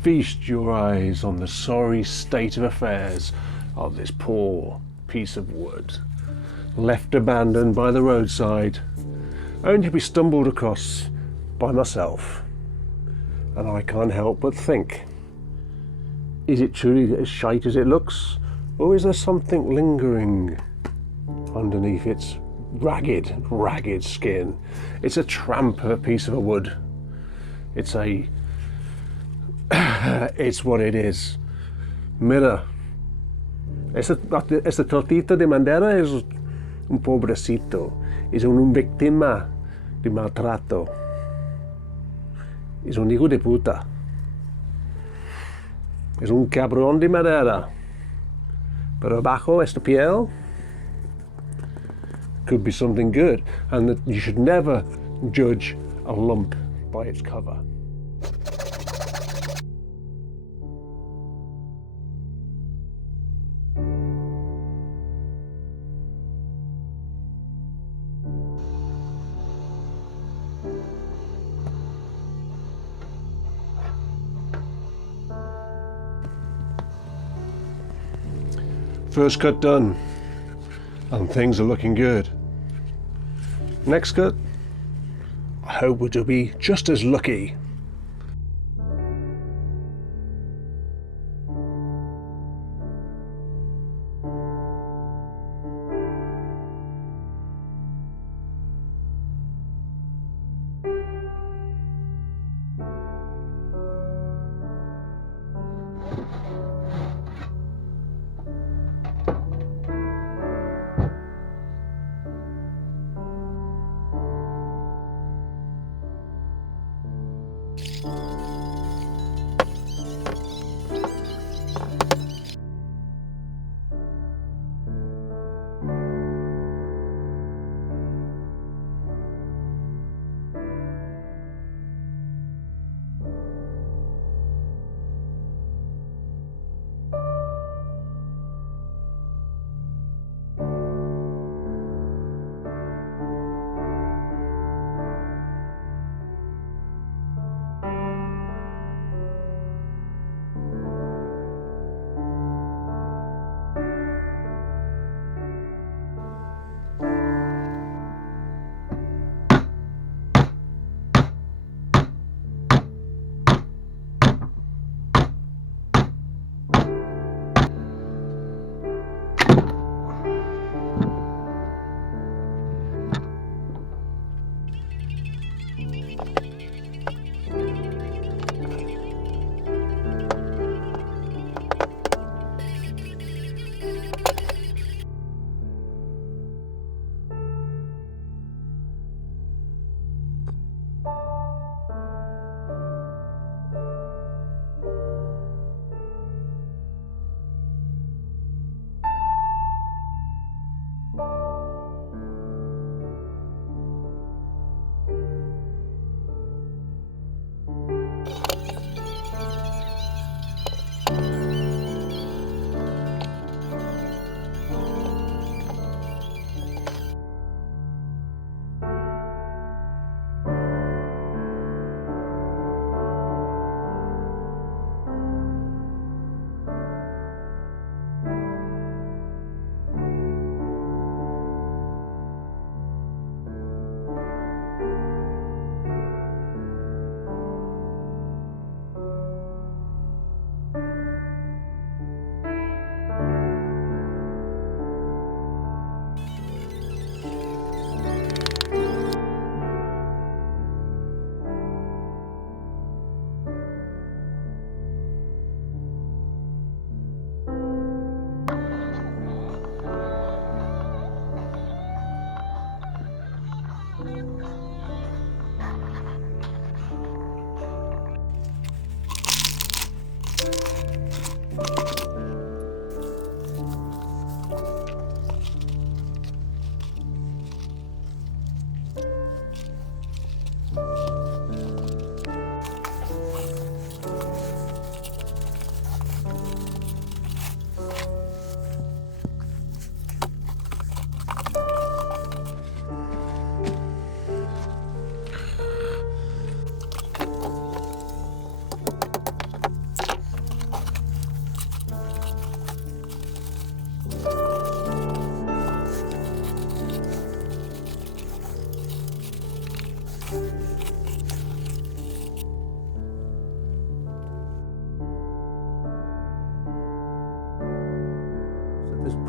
feast your eyes on the sorry state of affairs of this poor piece of wood, left abandoned by the roadside, only to be stumbled across by myself. And I can't help but think, is it truly as shite as it looks, or is there something lingering underneath its ragged skin? It's a tramper piece of wood. It's what it is. Mira, esta tortita de madera es un pobrecito, es una víctima de maltrato, es un hijo de puta, es un cabrón de madera, pero abajo esta piel could be something good, and that you should never judge a lump by its cover. First cut done, and things are looking good. Next cut, I hope it'll be just as lucky.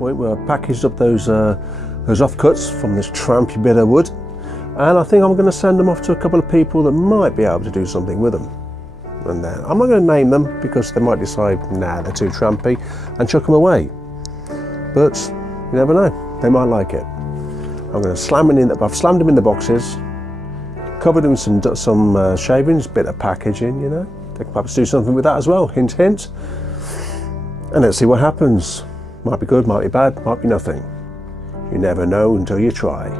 point where I packaged up those offcuts from this trampy bit of wood, and I think I'm going to send them off to a couple of people that might be able to do something with them. And then I'm not going to name them because they might decide, nah, they're too trampy, and chuck them away. But you never know, they might like it. I'm going to slam them in. I've slammed them in the boxes, covered them with some shavings, bit of packaging, you know. They could perhaps do something with that as well, hint hint. And let's see what happens. Might be good, might be bad, might be nothing. You never know until you try.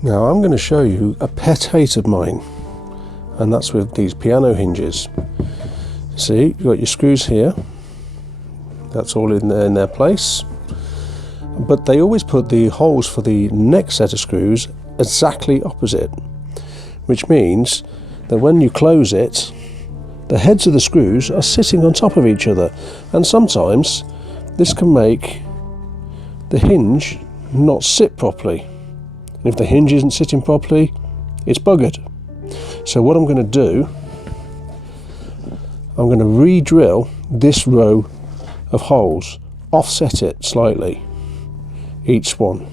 Now I'm going to show you a pet hate of mine, and that's with these piano hinges. See, you've got your screws here, that's all in their place, but they always put the holes for the next set of screws exactly opposite, which means that when you close it, the heads of the screws are sitting on top of each other, and sometimes this can make the hinge not sit properly. If the hinge isn't sitting properly, it's buggered. So what I'm going to do, I'm going to re-drill this row of holes, offset it slightly, each one.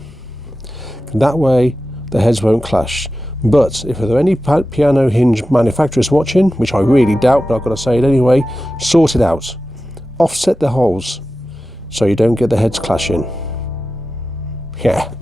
That way the heads won't clash. But if there are any piano hinge manufacturers watching, which I really doubt, but I've got to say it anyway, sort it out. Offset the holes so you don't get the heads clashing. Yeah.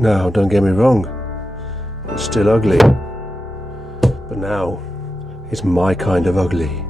Now, don't get me wrong, Still ugly, but now it's my kind of ugly.